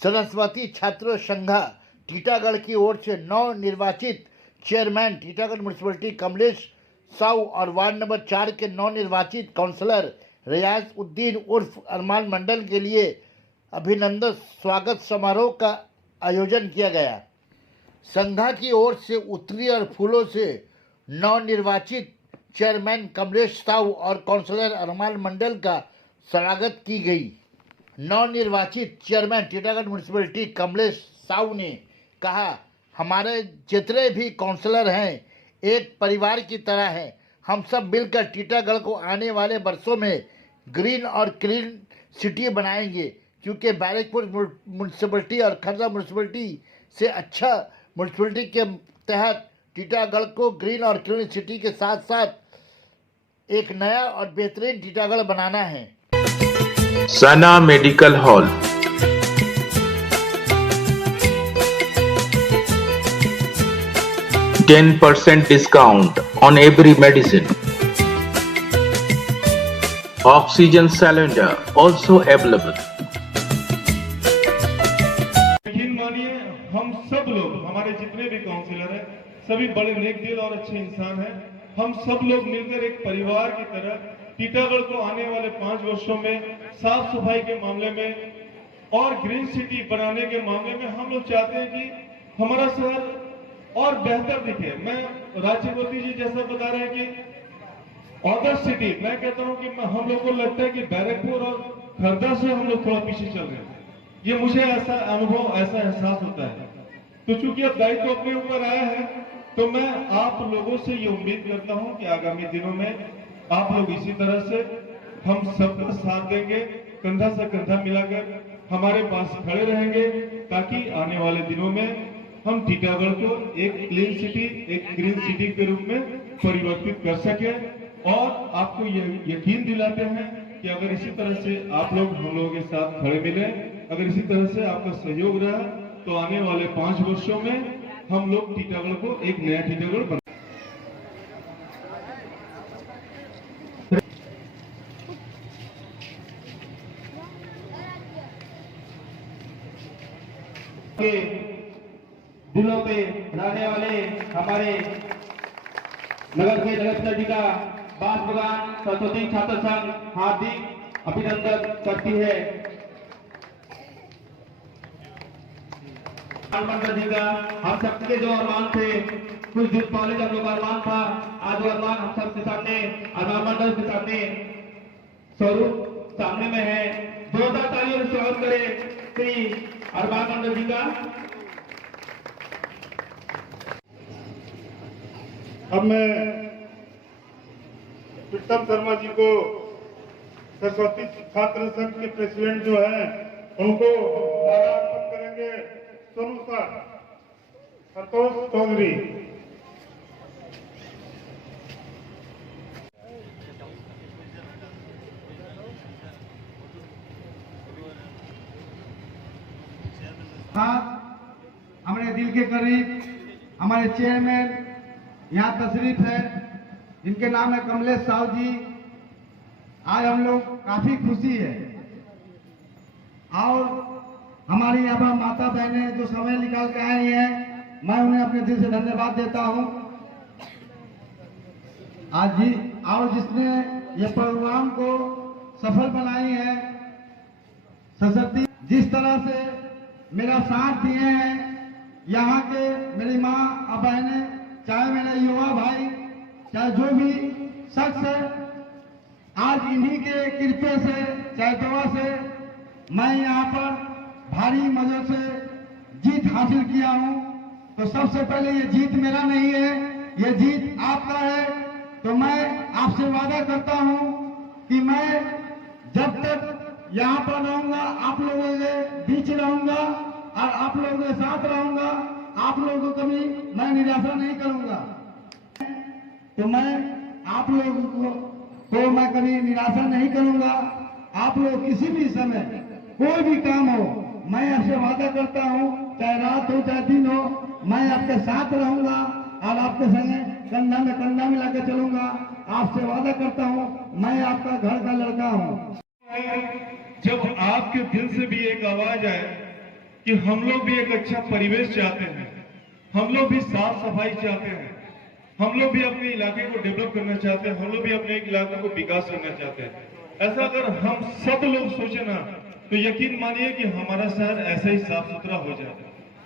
सरस्वती छात्र संघ टीटागढ़ की ओर से नव निर्वाचित चेयरमैन टीटागढ़ म्यूनसिपलिटी कमलेश साहू और वार्ड नंबर 4 के नव निर्वाचित काउंसलर रियाज उद्दीन उर्फ अरमान मंडल के लिए अभिनंदन स्वागत समारोह का आयोजन किया गया। संघा की ओर से उत्तरी और फूलों से नव निर्वाचित चेयरमैन कमलेश साहू और काउंसलर अरमान मंडल का स्वागत की गई। नवनिर्वाचित चेयरमैन टीटागढ़ म्यूनसिपलिटी कमलेश साहू ने कहा, हमारे जितने भी काउंसलर हैं एक परिवार की तरह हैं। हम सब मिलकर टीटागढ़ को आने वाले वर्षों में ग्रीन और क्लीन सिटी बनाएंगे, क्योंकि बैरकपुर म्यूनसिपलिटी और खर्रा म्यूनसिपलिटी से अच्छा म्यूनसिपलिटी के तहत टीटागढ़ को ग्रीन और क्लीन सिटी के साथ साथ एक नया और बेहतरीन टीटागढ़ बनाना है। सना medical hall, 10% discount on every medicine. Oxygen cylinder also available. यकीन मानिए, हम सब लोग, हमारे जितने भी काउंसिलर हैं, सभी बड़े नेक दिल और अच्छे इंसान हैं। हम सब लोग मिलकर एक परिवार की तरह टीटागढ़ को आने वाले 5 वर्षों में साफ सफाई के मामले में और ग्रीन सिटी बनाने के मामले में हम लोग चाहते हैं कि हमारा शहर और बेहतर दिखे। मैं राज्यवर्ती जी जैसा बता रहे हैं कि अदर सिटी, मैं कहता हूं कि हम लोग को लगता है कि बैरकपुर और खर्दा से हम लोग थोड़ा पीछे चल रहे हैं। ये मुझे ऐसा अनुभव, ऐसा एहसास होता है। तो चूंकि अब दायित्व अपने ऊपर आया है, तो मैं आप लोगों से ये उम्मीद करता हूं कि आगामी दिनों में आप लोग इसी तरह से हम सबका साथ देंगे, कंधा से कंधा मिलाकर हमारे पास खड़े रहेंगे, ताकि आने वाले दिनों में हम टीटागढ़ को एक क्लीन सिटी, एक ग्रीन सिटी के रूप में परिवर्तित कर सके। और आपको यकीन दिलाते हैं कि अगर इसी तरह से आप लोग हम लोगों के साथ खड़े मिले, अगर इसी तरह से आपका सहयोग रहा, तो आने वाले 5 वर्षों में हम लोग टीटागढ़ को एक नया टीटागढ़ बना दिलों पे रहने वाले हमारे नगर के नगर जी का बास बगान सरस्वती छात्र संघ हार्दिक अभिनंदन करती है। मंडल जी का हम सबके जो अरमान थे, कुछ दिन पहले जब लोग अरमान था, आज वो अरमान हम सबके सामने, अरमान मंडल के सामने स्वरूप सामने में है। 2,000 तालियों से स्वागत करें श्री अरमान मंडल जी का। अब मैं प्रीतम शर्मा जी को, सरस्वती छात्र संघ के प्रेसिडेंट जो है, उनको माल्यार्पण करेंगे। सोनू सर, संतोष चौधरी। हमारे दिल के करीब हमारे चेयरमैन यहाँ तशरीफ है, जिनके नाम है कमलेश साहू जी। आज हम लोग काफी खुशी है, और हमारी यहाँ पर माता बहनें जो समय निकाल के आई हैं, मैं उन्हें अपने दिल से धन्यवाद देता हूँ। आज जी और जिसने ये प्रोग्राम को सफल बनाई है, सरस्वती जिस तरह से मेरा साथ दिए हैं, यहाँ के मेरी माँ और बहनें, चाहे मेरे युवा भाई, चाहे जो भी शख्स है, आज इन्हीं के कृपा से, चाहे दुआ से मैं यहाँ पर भारी मदद से जीत हासिल किया हूँ। तो सबसे पहले ये जीत मेरा नहीं है, ये जीत आपका है। तो मैं आपसे वादा करता हूँ कि मैं जब तक यहाँ पर रहूंगा, आप लोगों के बीच रहूंगा और आप लोगों के साथ रहूंगा, आप लोगों को कभी मैं निराशा नहीं करूंगा। तो मैं आप लोगों को मैं कभी निराशा नहीं करूंगा। आप लोग किसी भी समय कोई भी काम हो, मैं आपसे वादा करता हूं, चाहे रात हो चाहे दिन हो, मैं आपके साथ रहूंगा और आपके संगे कंधा में कंधा मिला के चलूंगा। आपसे वादा करता हूं, मैं आपका घर का लड़का हूं। जब आपके दिल से भी एक आवाज आए कि हम लोग भी एक अच्छा परिवेश चाहते हैं, हम लोग भी साफ सफाई चाहते हैं, हम लोग भी अपने इलाके को डेवलप करना चाहते हैं, हम लोग भी अपने इलाके को विकास करना चाहते हैं। ऐसा अगर हम सब लोग सोचे ना तो यकीन मानिए कि हमारा शहर ऐसा ही साफ सुथरा हो जाए।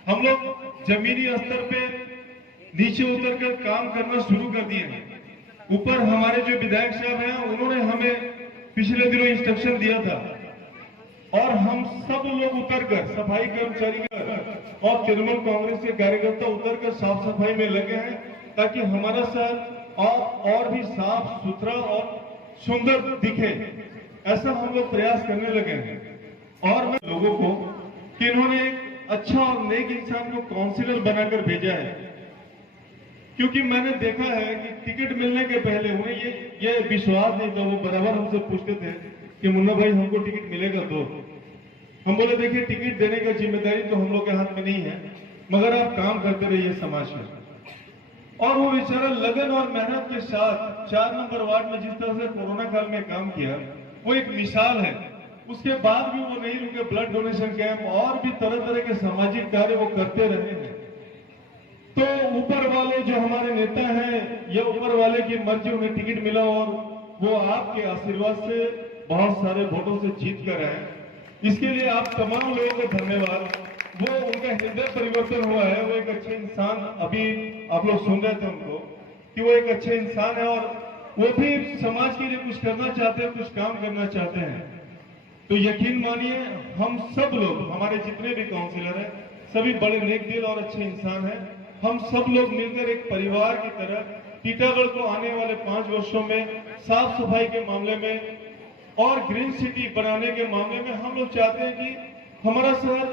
हम लोग जमीनी स्तर पे नीचे उतर कर काम करना शुरू कर दिए हैं। ऊपर हमारे जो विधायक साहब हैं उन्होंने हमें पिछले दिनों इंस्ट्रक्शन दिया था और हम सब लोग उतरकर सफाई कर्मचारी और तृणमूल कांग्रेस के कार्यकर्ता उतरकर साफ सफाई में लगे हैं ताकि हमारा शहर और भी साफ सुथरा और सुंदर दिखे। ऐसा हम लोग प्रयास करने लगे हैं। और मैं लोगों को कि इन्होंने एक अच्छा और नेक इंसान को काउंसिलर बनाकर भेजा है, क्योंकि मैंने देखा है कि टिकट मिलने के पहले उन्हें ये विश्वास नहीं था। वो बराबर हमसे पूछते थे कि मुन्ना भाई हमको टिकट मिलेगा तो हम बोले देखिए टिकट देने का जिम्मेदारी तो हम लोग के हाथ में नहीं है, मगर आप काम करते रहिए समाज में। और वो बेचारा लगन और मेहनत के साथ 4 नंबर वार्ड में जिस तरह से कोरोना काल में काम किया वो एक मिसाल है। उसके बाद भी वो नहीं रुके, ब्लड डोनेशन कैंप और भी तरह तरह के सामाजिक कार्य वो करते रहे हैं। तो ऊपर वाले जो हमारे नेता हैं या ऊपर वाले की मर्जी उन्हें टिकट मिला और वो आपके आशीर्वाद से बहुत सारे वोटों से जीत कर आए। इसके लिए आप तमाम लोगों को धन्यवाद। वो उनका हृदय परिवर्तन हुआ है, वो एक अच्छे इंसान, अभी आप लोग सुन रहे थे उनको कि वो एक अच्छे इंसान है और वो भी समाज के लिए कुछ करना चाहते हैं, कुछ काम करना चाहते हैं। तो यकीन मानिए हम सब लोग, हमारे जितने भी काउंसिलर हैं सभी बड़े नेक दिल और अच्छे इंसान हैं। हम सब लोग मिलकर एक परिवार की तरह टीटागढ़ को आने वाले 5 वर्षों में साफ सफाई के मामले में और ग्रीन सिटी बनाने के मामले में हम लोग चाहते हैं कि हमारा शहर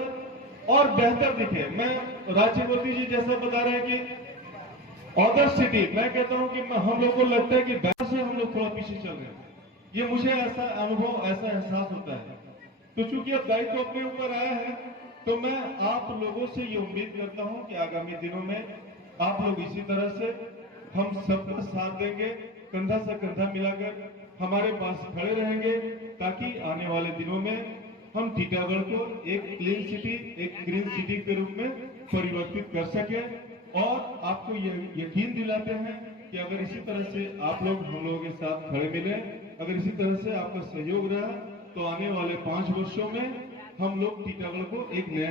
और बेहतर दिखे। मैं राज्यवर्ती जी जैसा बता रहे हैं कि अदर सिटी, मैं कहता हूं कि हम लोग को लगता है कि वैसे हम लोग थोड़ा पीछे चल रहे हैं। ये मुझे ऐसा अनुभव, ऐसा एहसास होता है। तो चूंकि अब दायित्व अपने ऊपर आया है तो मैं आप लोगों से ये उम्मीद करता हूं कि आगामी दिनों में आप लोग इसी तरह से हम सबका साथ देंगे, कंधा से कंधा मिलाकर हमारे पास खड़े रहेंगे ताकि आने वाले दिनों में हम टीटागढ़ को एक क्लीन सिटी, एक ग्रीन सिटी के रूप में परिवर्तित कर सके। और आपको यकीन दिलाते हैं कि अगर इसी तरह से आप लोग हम लोगों के साथ खड़े मिले, अगर इसी तरह से आपका सहयोग रहा तो आने वाले 5 वर्षों में हम लोग टीटागढ़ को एक नया